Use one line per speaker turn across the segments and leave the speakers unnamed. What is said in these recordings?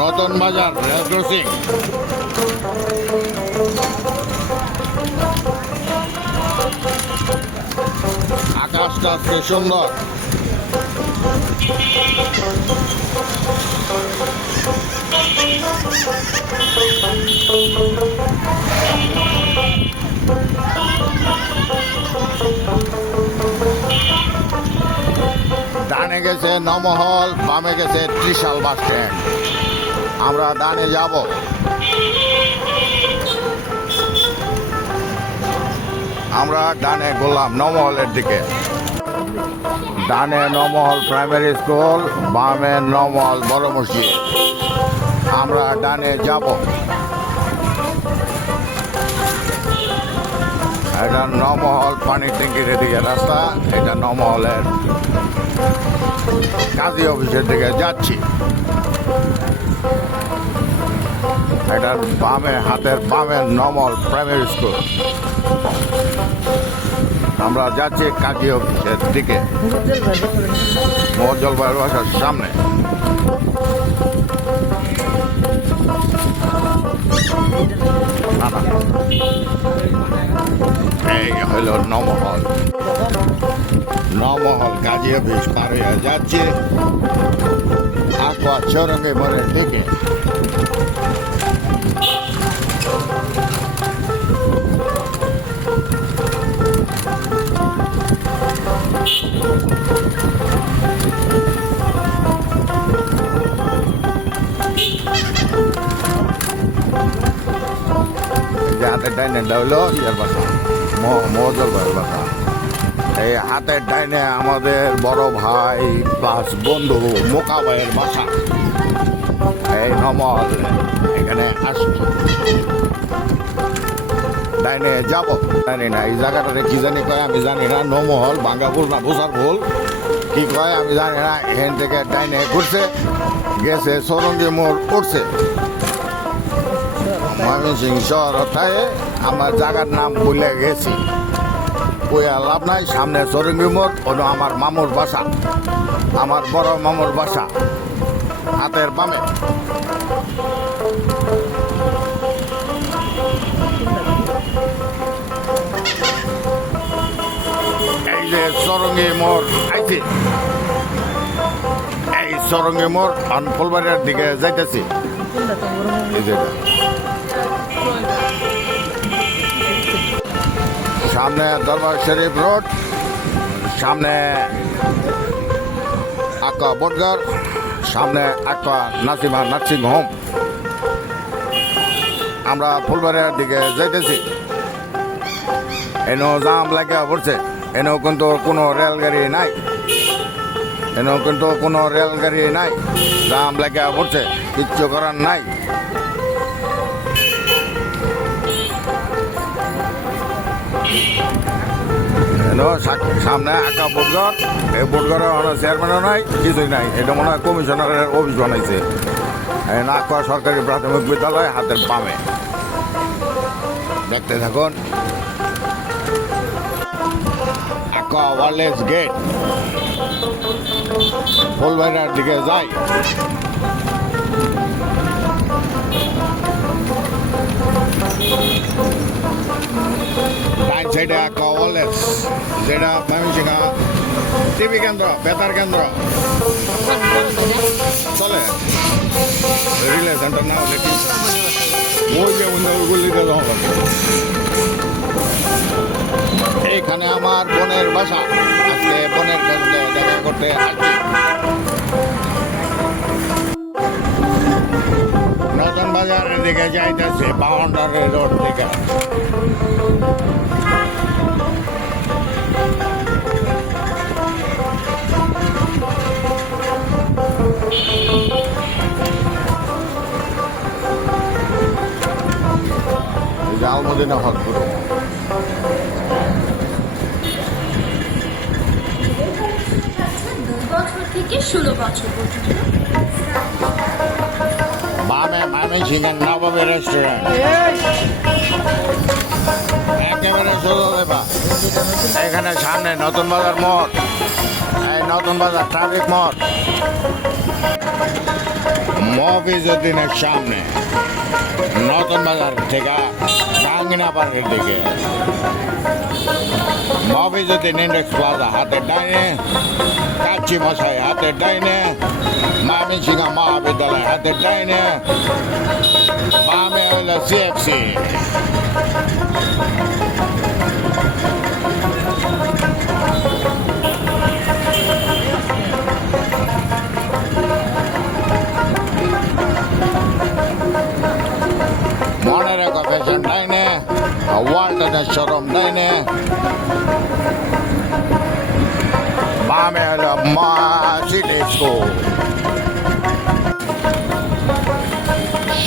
নতুন বাজার rail crossing আকাশটা আজকে সুন্দর। ডানে গেছে নমহল, বামে গেছে ত্রিশাল বাস স্ট্যান্ড আমরা ডানে যাব। আমরা ডানে গেলাম নমহলের দিকে। ডানে নমহল প্রাইমারি স্কুল, বামে নমহল বড় মসজিদ। আমরা ডানে যাব। এটা নমহল পানি ট্যাঙ্কির এদিকে রাস্তা, এটা নমহলের কাজী অফিসের দিকে যাচ্ছি। এটার বামে, হাতের বামে নমল প্রাইমারি স্কুল। আমরা যাচ্ছি কাজী অফিসের দিকে। মহজল বাসার সামনে। এই হইল নমহল। নমহল কাজী অফিস পার হয়ে যাচ্ছে aqua চরঙ্গে মনের দিকে যে হাতের ডাইনে হলো ইয়ার বাসা মজল ভাইয়ের বাসা এই হাতের ডাইনে আমাদের বড় ভাই প্লাস বন্ধু মোকা ভাইয়ের বাসা। এই নমল, এখানে আসছি ডাইনে যাব। জানি না, এই জায়গাটাতে কি জানি কয়, আমি জানি না। নমহল ভুল না ভুল। কি কয়, আমি জানি না। এখান থেকে ডাইনে ঘুরছে, গেছে সরঙ্গি মোড় উঠছে। ময়মনসিং শহর আমার জায়গার নাম ভুলে গেছি। কইয়া লাভ নাই, সামনে সরঙ্গি মোড় ওটা আমার মামুর বাসা, আমার বড় মামুর বাসা, হাতের বামে। এই যে সরঙ্গি মোড় আইছি। এই সরঙ্গি মোড় আন ফুলবাড়ির দিকে যাইতেছি। সামনে দরবার শরীফ রোড, সামনে আকা বটগার সামনে আকা নাসিমা নার্সিং হোম। আমরা ফুলবাড়ির দিকে যাইতেছি। এনো জাম লাগা পড়ছে। এনো কিন্তু কোনো রেলগাড়ি নাই। এনো কিন্তু কোনো রেলগাড়ি নাই। জাম লাগা পড়ছে। কিচ্ছু করার নাই। সামনে আঁকা বোটঘর। এই বোটঘরে অনেক চেয়ারম্যানও নাই, কিছুই নাই। এটা মনে হয় কমিশনারের অফিস বানাইছে। নাকুয়া সরকারি প্রাথমিক বিদ্যালয় হাতের বামে। দেখতে থাকুন। ওয়ারলেস গেট ফুলবাইরার দিকে যাই। আঁকা ওয়ারলেস যেটা ময়মনসিংহা টিভি কেন্দ্র, বেতার কেন্দ্র। চলে। রিলে সেন্টার না হলে ওই যে ওইগুলিতে এইখানে আমার বোনের বাসা। আজকে বোনের কাছে দেখা করতে আসছি। নতুন বাজারের দিকে যাইতেছে বাউন্ডারি রোড থেকে যে আলমদিনা হল পুরো
দুই থেকে ষোলো বছর পর্যন্ত।
বামে ময়মনসিংহের নবাবী রেস্টুরেন্ট একেবারে সোজা দেবা এখানে সামনে নতুন বাজার মোড়। এই নতুন বাজার ট্রাফিক মোড়। মফিজুদ্দিনের সামনে নতুন বাজার থেকে টাঙ্গিনা পার্কের দিকে মফিজুদ্দিন ইন্ডেক্স প্লাজা হাতের ডাইনে কাচ্চি মশাই হাতের ডাইনে ময়মনসিংহ মহাবিদ্যালয় হাতের ডাইনে বামে হলো সিএফসি ওয়ালটনের শোরুম ডাইনে বামে হলো মা সিটি স্কুল।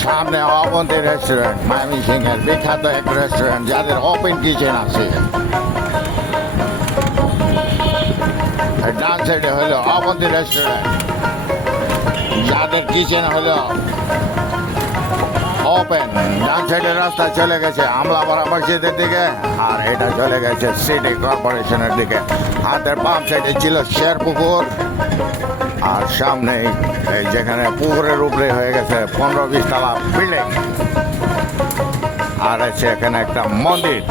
সামনে অবন্তী রেস্টুরেন্ট মায়ামি সিং এর বিখ্যাত এক রেস্টুরেন্ট যাদের ওপেন কিচেন আছে। ডান সাইডে হলো অবন্তী রেস্টুরেন্ট যাদের কিচেন হলো ওপেন ডান সাইডের রাস্তা চলে গেছে আমলা আমলাপাড়া মসজিদের দিকে, আর এটা চলে গেছে সিটি কর্পোরেশনের দিকে। হাতের বাম সাইডে ছিল শেরপুকুর, আর সামনে এই যেখানে পুকুরের উপরে হয়ে গেছে পনেরো বিশ তালা বিল্ডিং আর আছে এখানে একটা মন্দির।